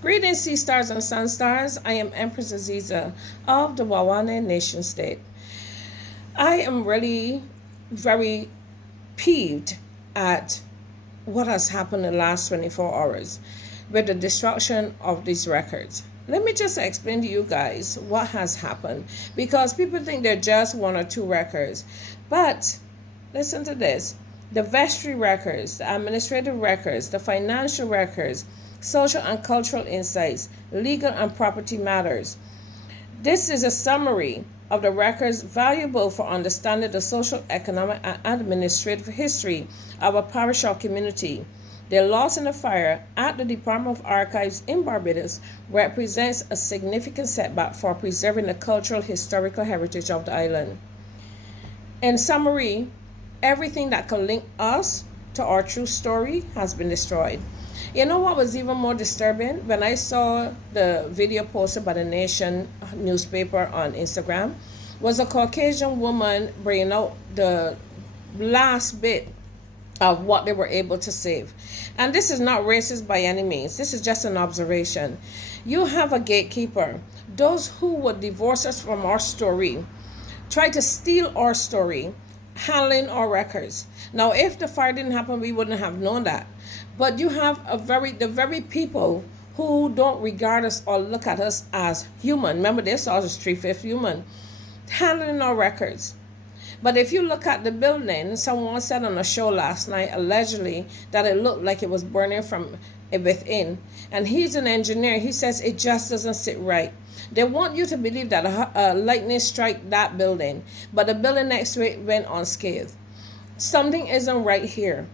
Greetings, sea stars and sun stars. I am Empress Aziza of the Wawane Nation State. I am really very peeved at what has happened in the last 24 hours with the destruction of these records. Let me just explain to you guys what has happened because people think they're just one or two records. But listen to this: the vestry records, the administrative records, the financial records, social and cultural insights, legal and property matters. This is a summary of the records valuable for understanding the social, economic, and administrative history of a parish or community. Their loss in the fire at the Department of Archives in Barbados represents a significant setback for preserving the cultural historical heritage of the island. In summary, everything that could link us to our true story has been destroyed. You know what was even more disturbing? When I saw the video posted by the Nation newspaper on Instagram, was a Caucasian woman bringing out the last bit of what they were able to save. And this is not racist by any means. This is just an observation. You have a gatekeeper. Those who would divorce us from our story, try to steal our story, handling our records. Now, if the fire didn't happen, we wouldn't have known that. But you have the very people who don't regard us or look at us as human. Remember, they saw us as 3/5 human, handling our records. But if you look at the building, someone said on a show last night, allegedly, that it looked like it was burning from within. And he's an engineer. He says it just doesn't sit right. They want you to believe that a lightning struck that building, but the building next to it went unscathed. Something isn't right here.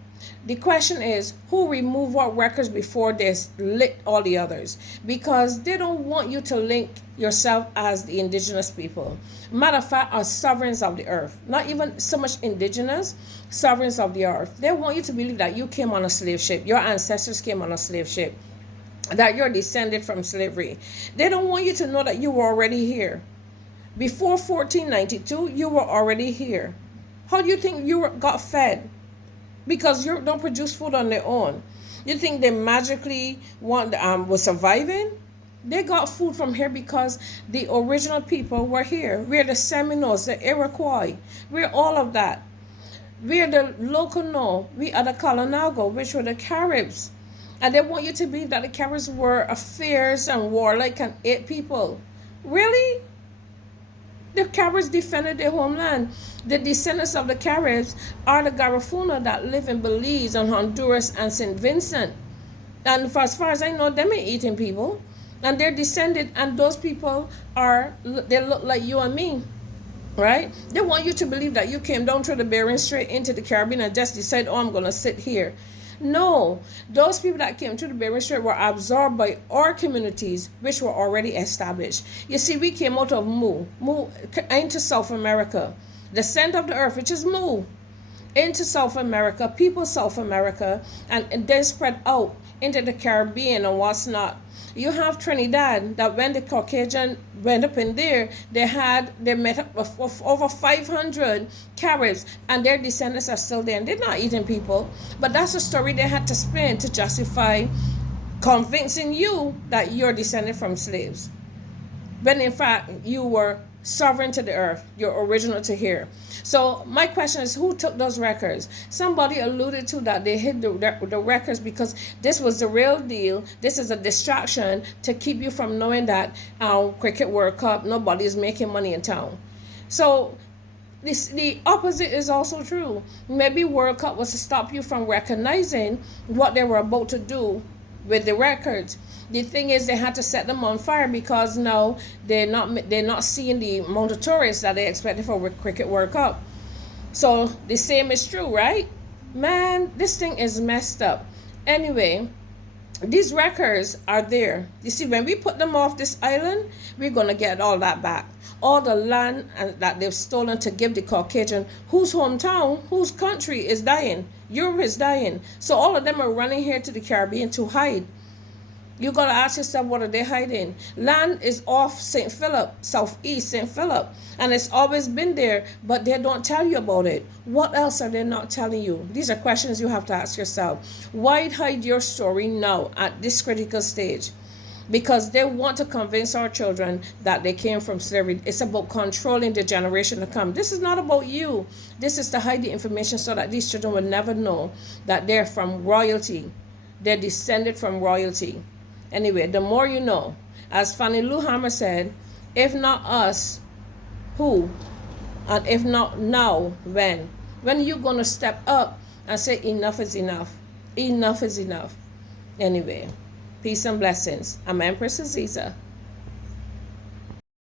The question is, who removed what records before they lit all the others? Because they don't want you to link yourself as the indigenous people. Matter of fact, are sovereigns of the earth. Not even so much indigenous, sovereigns of the earth. They want you to believe that you came on a slave ship. Your ancestors came on a slave ship. That you're descended from slavery. They don't want you to know that you were already here. Before 1492, you were already here. How do you think you got fed? Because you don't produce food on their own. You think they magically was surviving? They got food from here because the original people were here. We're the Seminoles, the Iroquois. We're all of that. We're the Locono. We are the Kalinago, which were the Caribs. And they want you to believe that the Caribs were a fierce and warlike and ate people. Really? The Caribs defended their homeland. The descendants of the Caribs are the Garifuna that live in Belize and Honduras and St. Vincent. And for as far as I know, them ain't eating people. And they're descended, and those people they look like you and me, right? They want you to believe that you came down through the Bering Strait into the Caribbean and just decide, oh, I'm going to sit here. No, those people that came to the Bering Strait were absorbed by our communities, which were already established. You see, we came out of Mu into South America, the center of the earth, which is Mu, into South America, people South America, and then spread out into the Caribbean and what's not. You have Trinidad, that when the Caucasian went up in there, they met up with over 500 Caribs, and their descendants are still there, and they're not eating people. But that's a story they had to spin to justify convincing you that you're descended from slaves, when in fact you were sovereign to the earth, you're original to here. So my question is, who took those records? Somebody alluded to that they hid the records because this was the real deal. This is a distraction to keep you from knowing that Cricket World Cup, nobody is making money in town. So the opposite is also true. Maybe World Cup was to stop you from recognizing what they were about to do with the records. The thing is, they had to set them on fire because now they're not seeing the amount of tourists that they expected for Cricket World Cup. So the same is true, right? Man, this thing is messed up. Anyway, these records are there. You see, when we put them off this island, we're going to get all that back. All the land that they've stolen to give the Caucasian, whose hometown, whose country is dying. Europe is dying. So all of them are running here to the Caribbean to hide. You got to ask yourself, what are they hiding? Land is off St. Philip, southeast St. Philip, and it's always been there, but they don't tell you about it. What else are they not telling you? These are questions you have to ask yourself. Why hide your story now at this critical stage? because they want to convince our children that they came from slavery. It's about controlling the generation to come. This is not about you. This is to hide the information so that these children will never know that they're from royalty. They're descended from royalty. Anyway, the more you know. As Fannie Lou Hamer said, if not us, who? And if not now, when? When are you going to step up and say enough is enough? Enough is enough. Anyway, peace and blessings. I'm Empress Aziza.